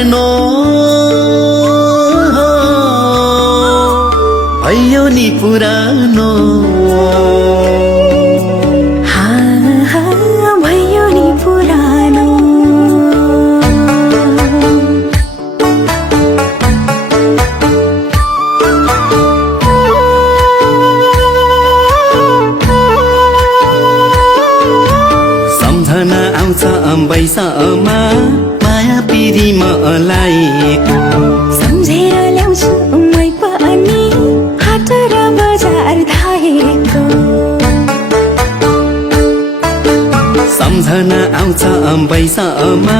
पुरानो भयो नि पुरानो भयो नि पुरानो सम्झना आउँछ बैसामा माया पिरीमा लाएको सम्झेर ल्याउँछु मै पनि हाट र बजार धाएको सम्झना आउँछ बैसामा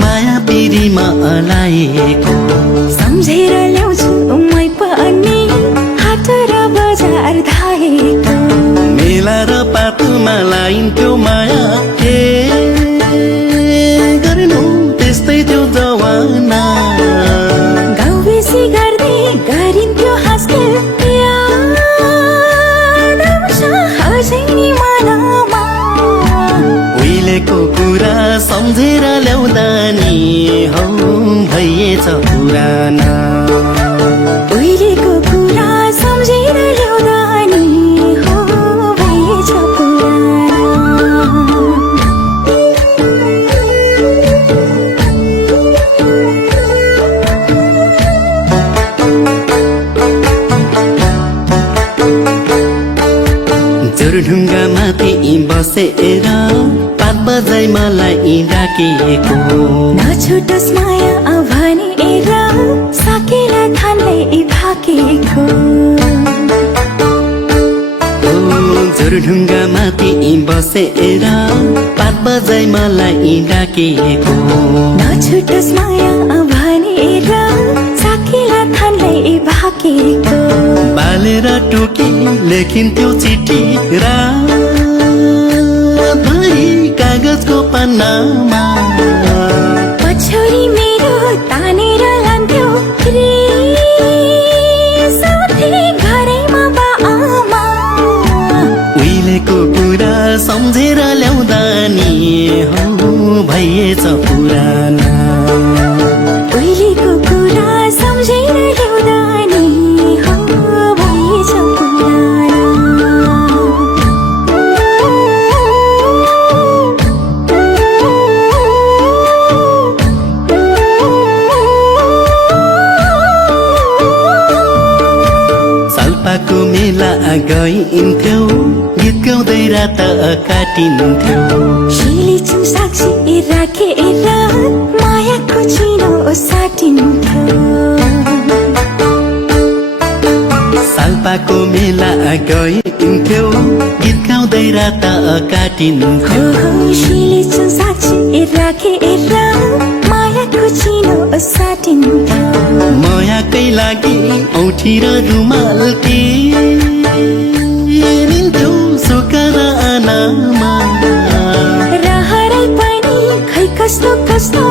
माया पिरीमा लाएको सम्झेर ल्याउँछु मै पनि हाट र बजार धाएको मेला र पातमा लाइन्थ्यो माया के गर्नु त्यस्तै त्यो जवाना गाउँ बेसी गर्दै गरिन्थ्यो हाँसखेल याद आउँछ अझै नि मनमा उहिलेको कुरा सम्झेर ल्याउँदा नि हौ भइएछ पुराना उहिलेको कुरा सम्झेर ल्याउँदा नि हो भइएछ पुरानो जोरढुङ्गा माथि बसेर 5 बजाइ मलाई डाकेको नछुटोस् माया भनेर साकेर थाल्दै भाकेको जोरढुङ्गा माथि बसेर 5 बजाइ मलाई डाकेको नछुटोस् माया भनेर साकेर थाल्दै भाकेको बालेर टोकी लेखिन्थ्यो चिठी रातभरि कागजको पन्नामा पछौरी मेरो तानेर लान्थ्यो साथै घरैमा बा आमा उहिलेको कुरा सम्झेर ल्याउँदा नि हौ भइएछ पुराना उहिलेको कुरा सम्झेर ल्याउँदा नि हो भइएछ पुरानो साल्पाको मेला गइन्थ्यो गीत गाउँदै रात काटिन्थ्यो शिलिचुङ साक्षी राखेर मायाको चिनो साटिन्थ्यो साल्पाको मेला गइन्थ्यो गीत गाउँदै रात काटिन्थ्यो शिलिचुङ साक्षी राखेर मायाको चिनो साटिन्थ्यो मायाकै लागि औठी र रुमाल किनिन्थ्यो सुकर आनामा रहरै पनि खै कस्तो कस्तो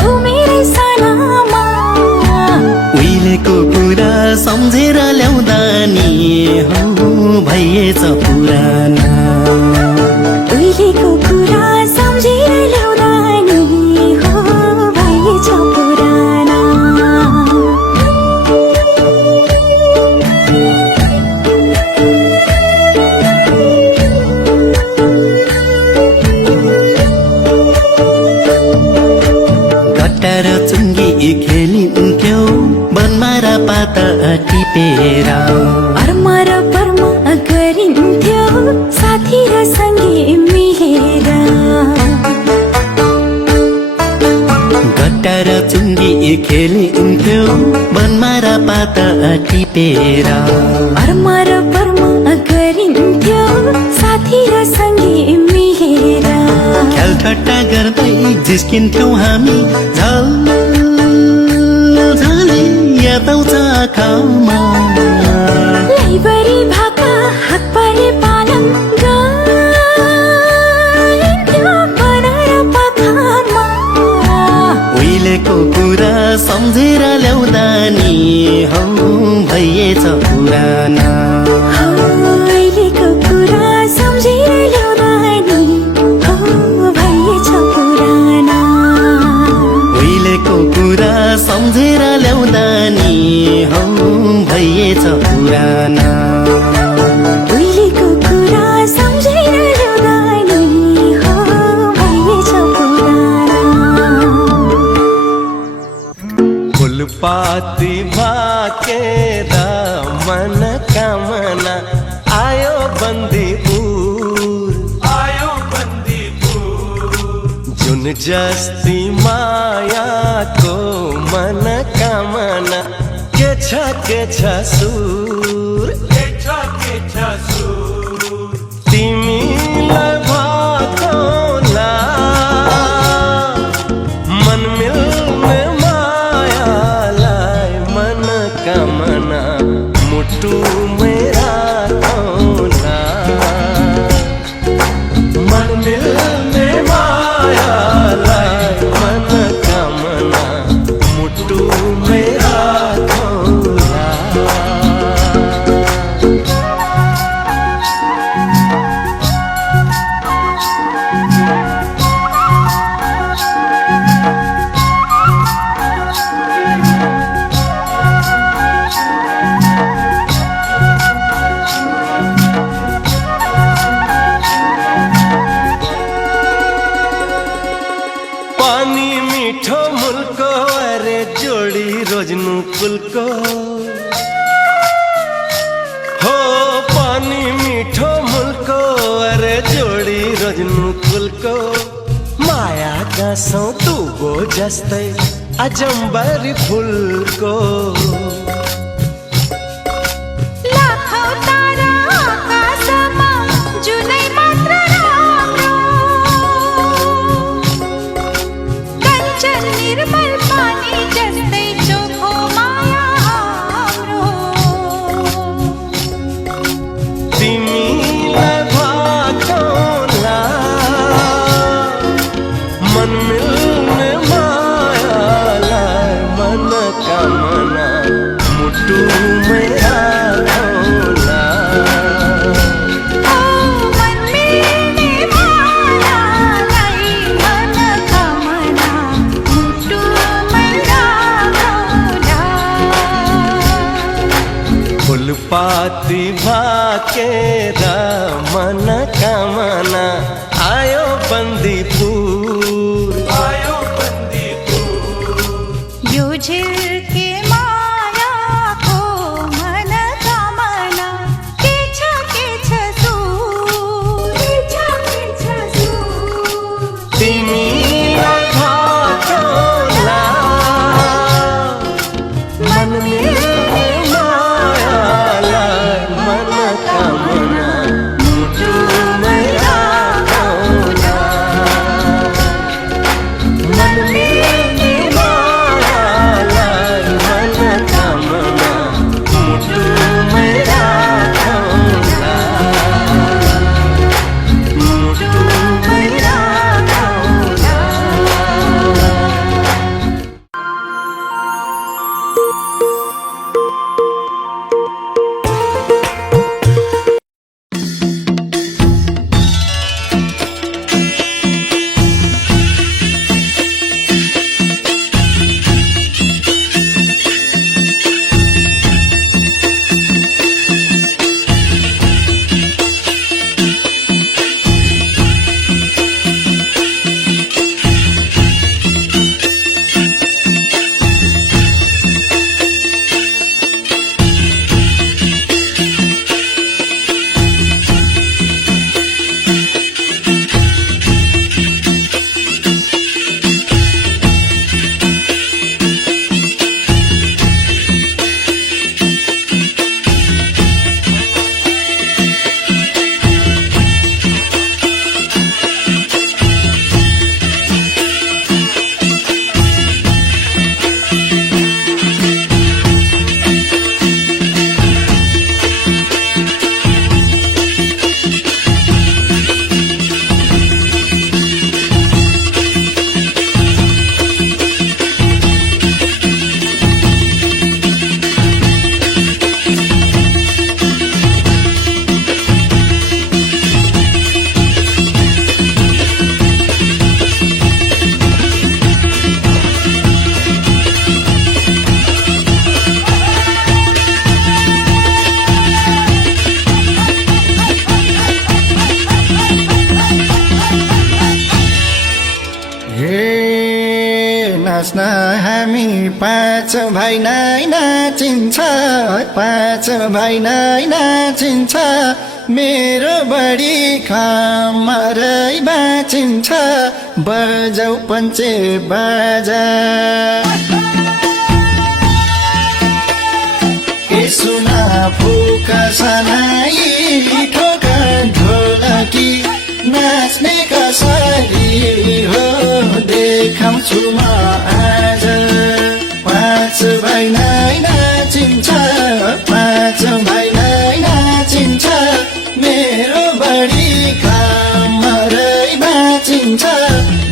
हो मेरै सनामा उहिलेको कुरा सम्झेर ल्याउँदा नि हौ भइएछ पुराना उहिलेको कुरा सम्झेर ल्याउँदा नि हो भइएछ पुरानो गट्टा र चुङ्गी खेलिन्थ्यो वनमा र पाता टिपेर अर्मा र पर्मा गरिन्थ्यो साथी र सँगै मिलेर गट्टा र चुङ्गी खेलिन्थ्यो वनमा र पाता टिपेर अर्मा र पर्मा गरिन्थ्यो साथी र सँगै मिलेर ख्याल ठट्टा गर्दै जिस्किन्थ्यौ हामी झल झली याद आउँछ आँखामा लैबरी भाका हात पारे पालन गाइन्थ्यो बनाएर पाखामा उहिलेको कुरा सम्झेर ल्याउँदा नि हौ भइएछ पुराना अहिलेको कुरा सम्झेर ल्याउँदा नि हो भइएछ पुरानो पाती भाकेरा मन कामना आयो बंदीपुर जुन जस्ती माया को मन कामना के छ सुर तिमीलाई भाकोला मन मिल्ने मायालाई मन कामना मुटु मेरा कोला मन मिल्ने मायालाई मन कामना मुटु मेरा कोला पानी मीठो मुल्को अरे जोड़ी रोजनु कुलको हो पानी मीठो मुल्को अरे जोड़ी रोजनु कुलको माया गाँसौ तुगो जस्तै अजम्बरी फुलको लाखौं तारा आकाशमा जुनै मात्र राम्रो कञ्चन निर्मल पानी जस्तै चोखो माया हाम्रो तिमीलाई भाकोला मन मिल्ने मायालाई मन कामना मुटु मेरा कोला ओ मन मिल्ने मायालाई मन कामना मुटु मेरा कोला फुलपाती भाकेरा मन कामना आयो बंदीपुर यो झिल्के मायाको मन कामना के छ सुर तिमीलाई भाकोला मन मिल्ने मायालाई मन कामना मुटु मेरा कोला मन मिल्ने मायालाई मन कामना मुटु मेरा कोला मुटु मेरा कोला नाच्न हामी पाँच भाइ नै नाचिन्छ, पाँच भाइ नै नाचिन्छ, मेरो बढी खमरै बाँचिन्छ, बजाऊ पञ्चे बाजा। सुना फुक सनाई ठोका ढोलकी, नाच्ने कसरी हो देखाउँछु म आज। पाँच भाइ नै नाचिन्छ, पाँच भाइ नै नाचिन्छ, मेरो बढी कमरै बाँचिन्छ,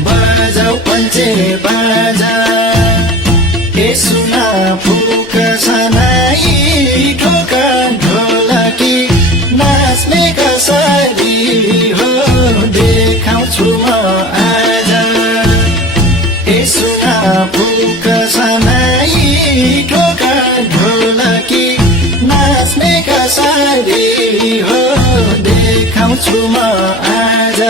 बजाऊ पञ्चे बाजा। सुना फुक सनाई ठोका ढोलकी, नाच्ने कसरी हो देखाउँछु म आज। सुना फुक सनाई ठोका ढोलकी, नाच्ने कसरी हो देखाउँछु म आज।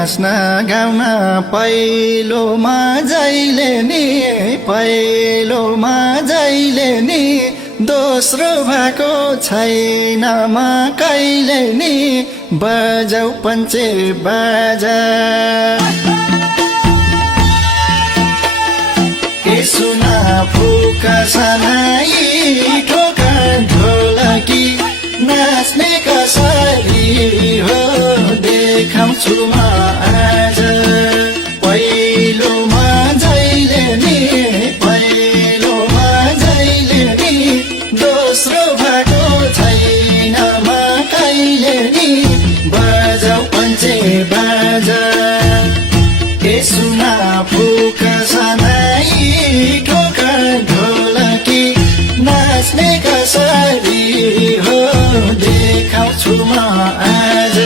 नाच्न गाउन पहिलोमा जहिले नि दोस्रो भएको छैन म कहिले नि बजाऊ पञ्चे बाजा सुना फुका सनाई ठोका ढोलकी नाच्ने कसरी हो देखाउँछु म आज पहिलोमा जहिले नि दोस्रो भएको छैन म कहिले नि बजाऊ पञ्चे बाजा सुना फुका सनाई ठोका ढोलकी नाच्ने कसरी हो देखाउँछु म आज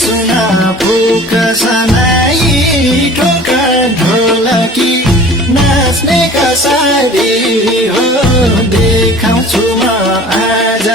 सुना फुका सनाई ठोका ढोलकी नाच्ने कसरी हो देखाउँछु म आज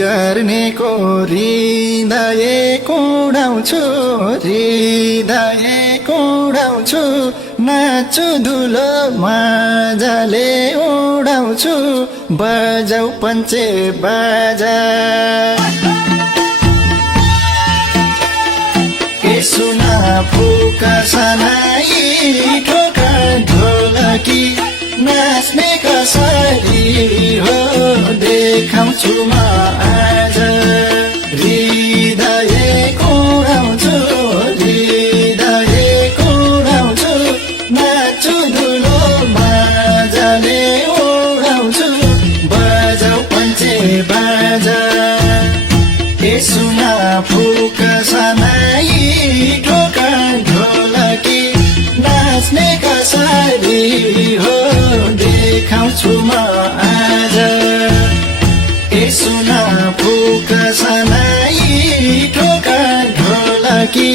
गर्नेको हृदय कुडाउँछु नाच्छु धुलो मजाले उडाउँछु बजाऊ पञ्चे बाजा सुना फुका सनाई ठोका ढोलकी नाच्ने कसरी हो देखाउँछु म आज हृदय कुडाउँछु हृदय कुडाउँछु नाच्छु धुलो बाजाले उडाउँछु बजाऊ पञ्चे बाजा ए सुना फुका सनाई ठोका ढोलकी नाच्ने कसरी हो देखाउँछु म आज ए सुना फुका सनाई ठोका ढोलकी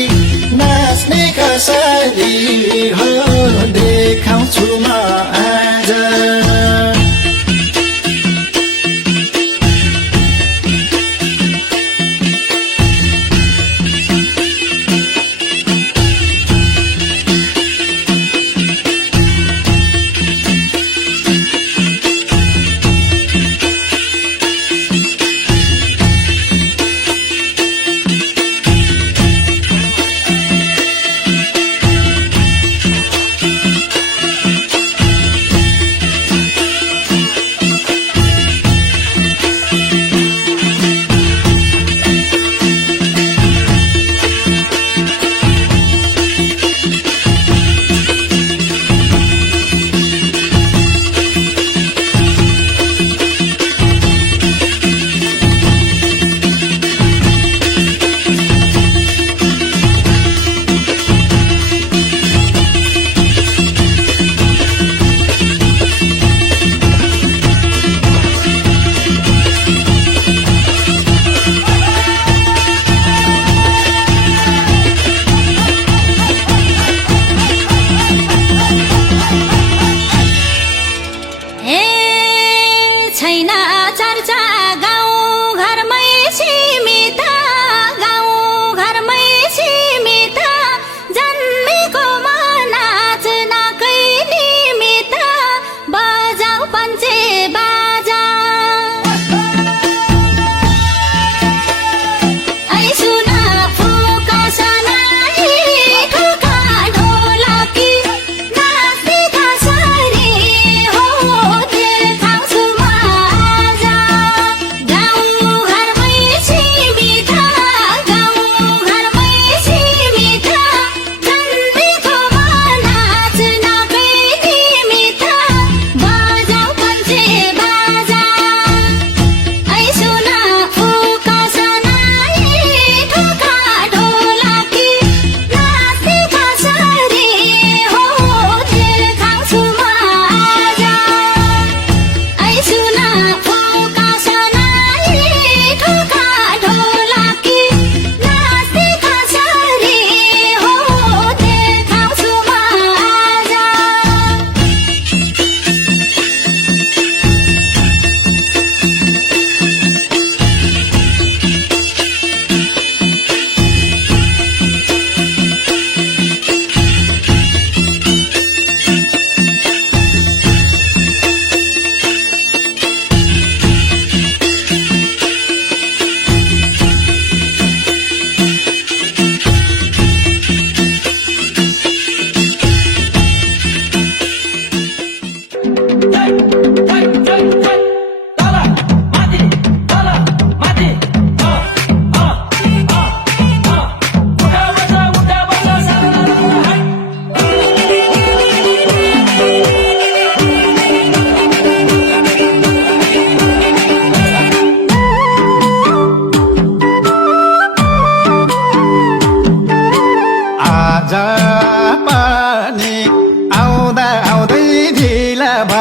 नाच्ने कसरी हो देखाउँछु म आज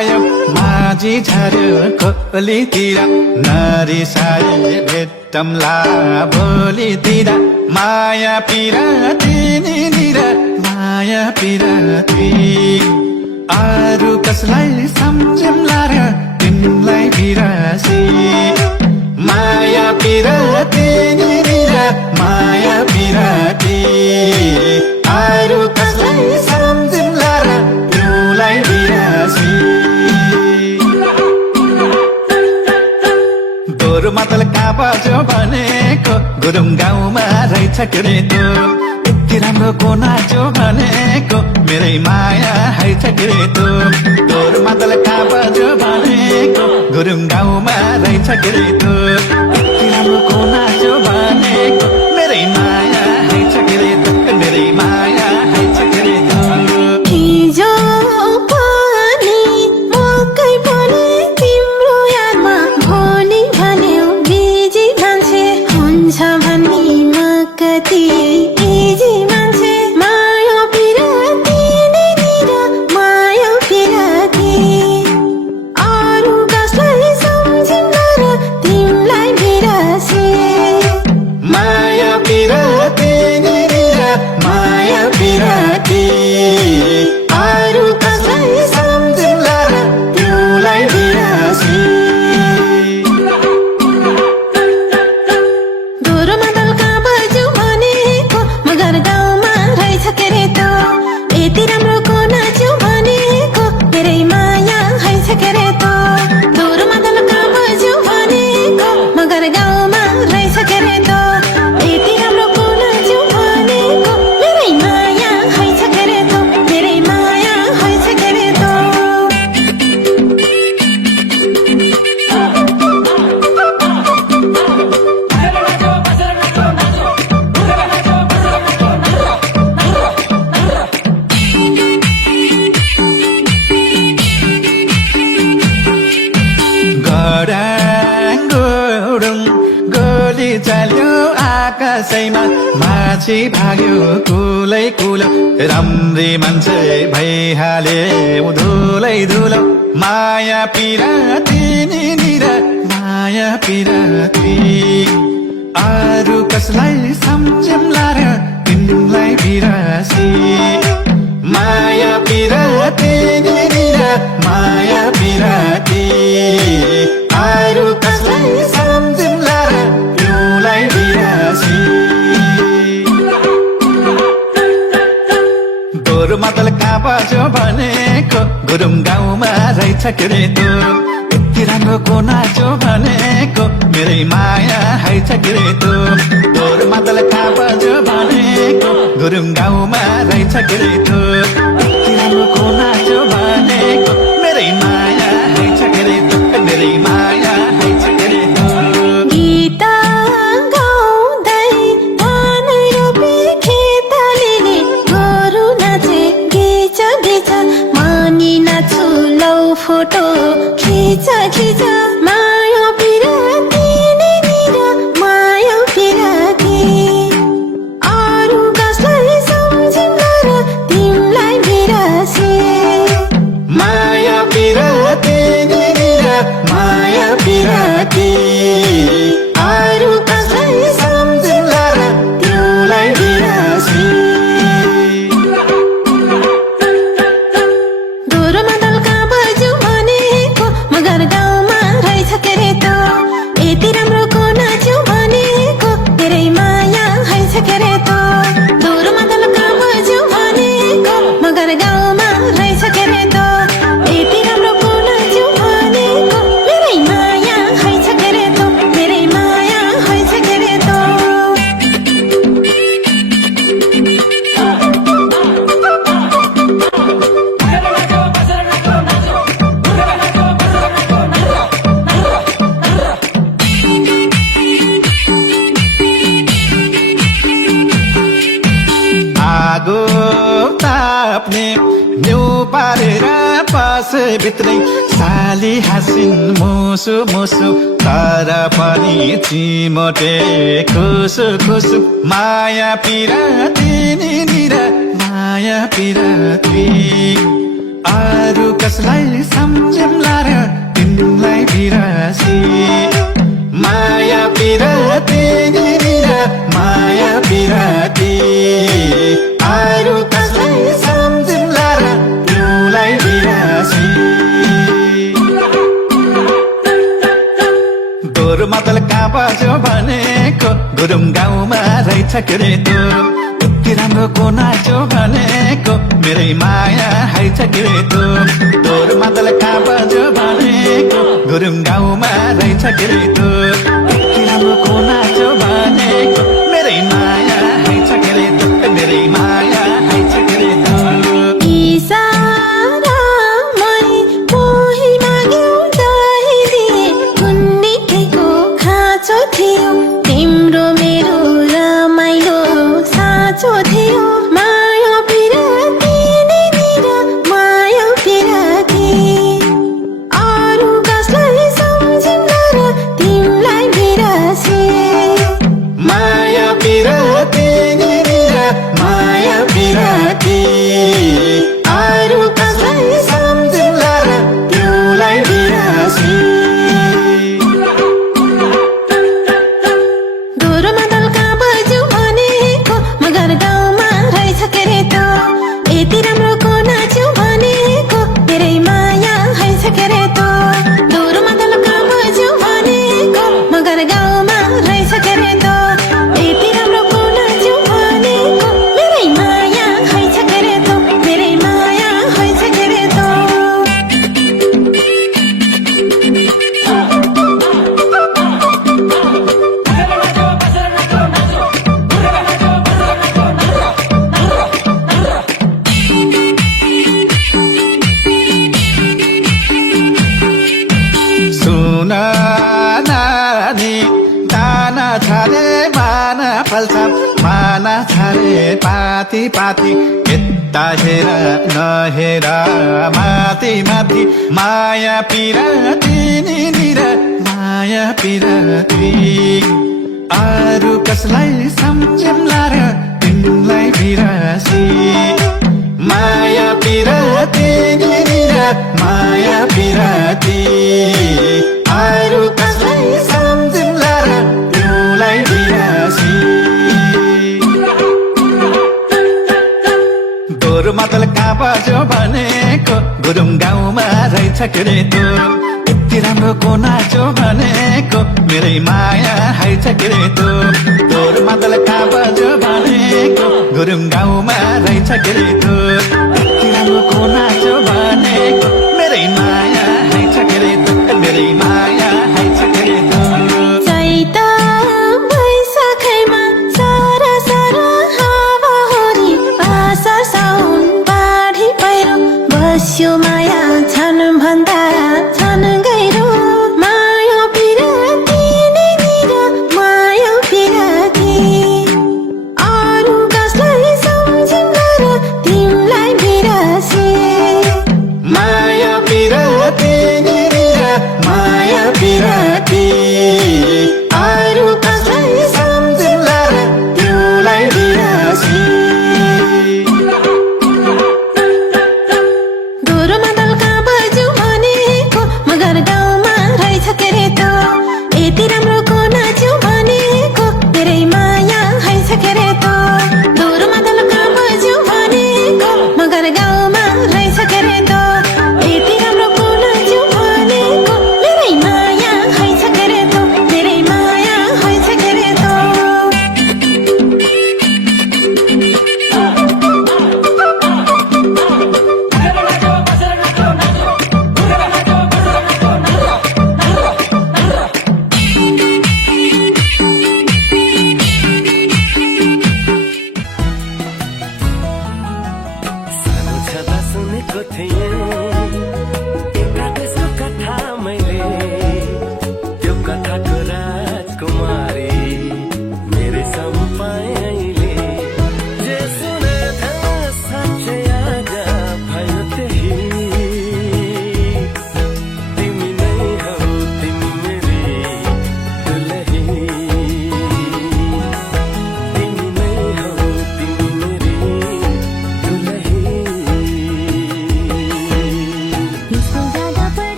माझी झर्यो खोलीतिर नरिसाए भेटम्ला भोलितिर माया पिराती निर माया पिराती अरू कसलाई सम्झम्ला र तिमीलाई बिरासी माया पिराती निर माया पिराती अरू कसलाई सम्झम्ला र तिमीलाई बिरासी गोरु मतल कहाँ बज्यो भनेको गुरुङ गाउँमा रहेछ के रे त्यो यति राम्रो को नाच्यो भनेको मेरै माया है छ के रे तोर मादल कहाँ बज्यो भनेको गुरुङ गाउँमा रहेछ के रे यति राम्रो को नाच्यो भनेको मेरै माया है छ के रे मेरै माया है छ के रे हिजो पनि मकै पनि तिम्रो यादमा भोलि भन्यो बिजी मान्छे हुन्छ भन्ने म कति इजी मान्छे माया पिराती निर माया पिराती अरू कसलाई सम्झिँला र तिमीलाई बिरासे माया पिराती निर माया पिराती अरू कसलाई सम्झिँला र तिमीलाई बिरासी दोहोरो मादल कहाँ बज्यो भनेको मगर गाउँमा रहेछ के रे त यति राम्रो को नाच्यो भनेको मेरै माया है छ के रे त दोहोरो मादल कहाँ बज्यो भनेको मगर गाउँमा रहेछ के रे त यति राम्रो को नाच्यो भनेको मेरै माया है छ के रे त मेरै माया है छ के रे त गडाङगुडुङ गोली चाल्यो आकाशैमा माछी भाग्यो कुलै कुलो राम्री मान्छे भइहाले धुलै धुलो माया पिराती निर माया पिराती अरू कसलाई सम्झिम्ला र तिमीलाई बिरासी माया पिराती निर माया पिराती अरू कसलाई सम्झिम्ला र तिमीलाई बिरासी दोहोरो मादल कहाँ बज्यो भनेको गुरुङ गाउँमा रहेछ के रे यति राम्रो को नाच्यो भनेको मेरै माया है छ के रे दोहोरो मादल कहाँ बज्यो भनेको गुरुङ गाउँमा रहेछ के रे यति राम्रो को नाच्यो भनेको मेरै माया है छ के रे मेरै माया है छ के रे गीत गाउँदै धान रोपे खेतालीले गोरु नाचे घिच घिच मानी नाच्छु लौ फोटो खिच खिच माया पिराती निर माया पिराती अरू कसलाई सम्झिँला र तिमीलाई बिरासे माया पिराती निर माया पिराती अरू कसलाई सम्झिँला र तिमीलाई बिरासी दोहोरो मादल कहाँ बज्यो भनेको मगर गाउँमा रहेछ के रे त यति राम्रो को नाच्यो भनेको मेरै माया है छ के रे त दोहोरो मादल कहाँ बज्यो भनेको मगर गाउँमा रहेछ के रे त यति राम्रो को नाच्यो भनेको मेरै माया है छ के रे त मेरै माया है छ के रे त आगो ताप्ने न्यु पारेर पास भित्रै साली हाँसिन् मुसु मुसु तर पनि चिमोटे खुसु खुसु माया पिराती निर माया पिराती अरू कसलाई सम्झिम्ला र तिमीलाई बिरासी माया पिराती निर माया पिराती अरू कसलाई सम्झिम्ला र तिमीलाई बिरासी दोहोरो मादल कहाँ बज्यो भनेको गुरुङ गाउँमा रहेछ के रे यति राम्रो को नाच्यो भनेको मेरै माया है छ के रे दोहोरो मादल कहाँ बज्यो भनेको गुरुङ गाउँमा रहेछ के रे यति राम्रो को नाच्यो भनेको मेरै माया है छ के रे मेरै अरू कसलाई सम्झिला र तिमीलाई बिरासी दोहोरोमा दलका बज्यौ भनेको मगर गाउँमा रहेछ के रे त यति राम्रो को नाच्यौ भनेको मेरै माया हैछ के रे त दोहोरोमा दलका बज्यौ भनेको मगर गाउँमा रहेछ के रे त यति राम्रो को नाच्यौ भनेको मेरै माया हैछ के रे त मेरै माया हैछ के रे त सुन नानी दाना छारे माना फल्छ माना छारे पाती पाती यता हेर नहेर माथि माथि माया पिराती निर माया पिराती अरू कसलाई सम्झिम्ला र तिमीलाई बिरासी माया पिराती निर माया पिराती अरू कसलाई सम्झिम्ला र तिमीलाई बिरासी दोहोरो मादल कहाँ बज्यो भनेको गुरुङ गाउँमा रहेछ के रे त यति राम्रो को नाच्यो भनेको मेरै माया हैछ के रे त दोहोरो मादल कहाँ बज्यो भनेको गुरुङ गाउँमा रहेछ के रे त यति राम्रो को नाच्यो भनेको मेरै माया हैछ के रे त मेरै माया हैछ के रे त चैत बैशाखैमा सारा सारा हावाहुरी आषा साउन बाढी पहिरो बस्यो माया छन् भन्दा छन् गहिरो माया पिराती निर माया पिराती अरू कसलाई सम्झिँदा र तिमीलाई बिरासी माया पिरा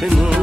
राख्नु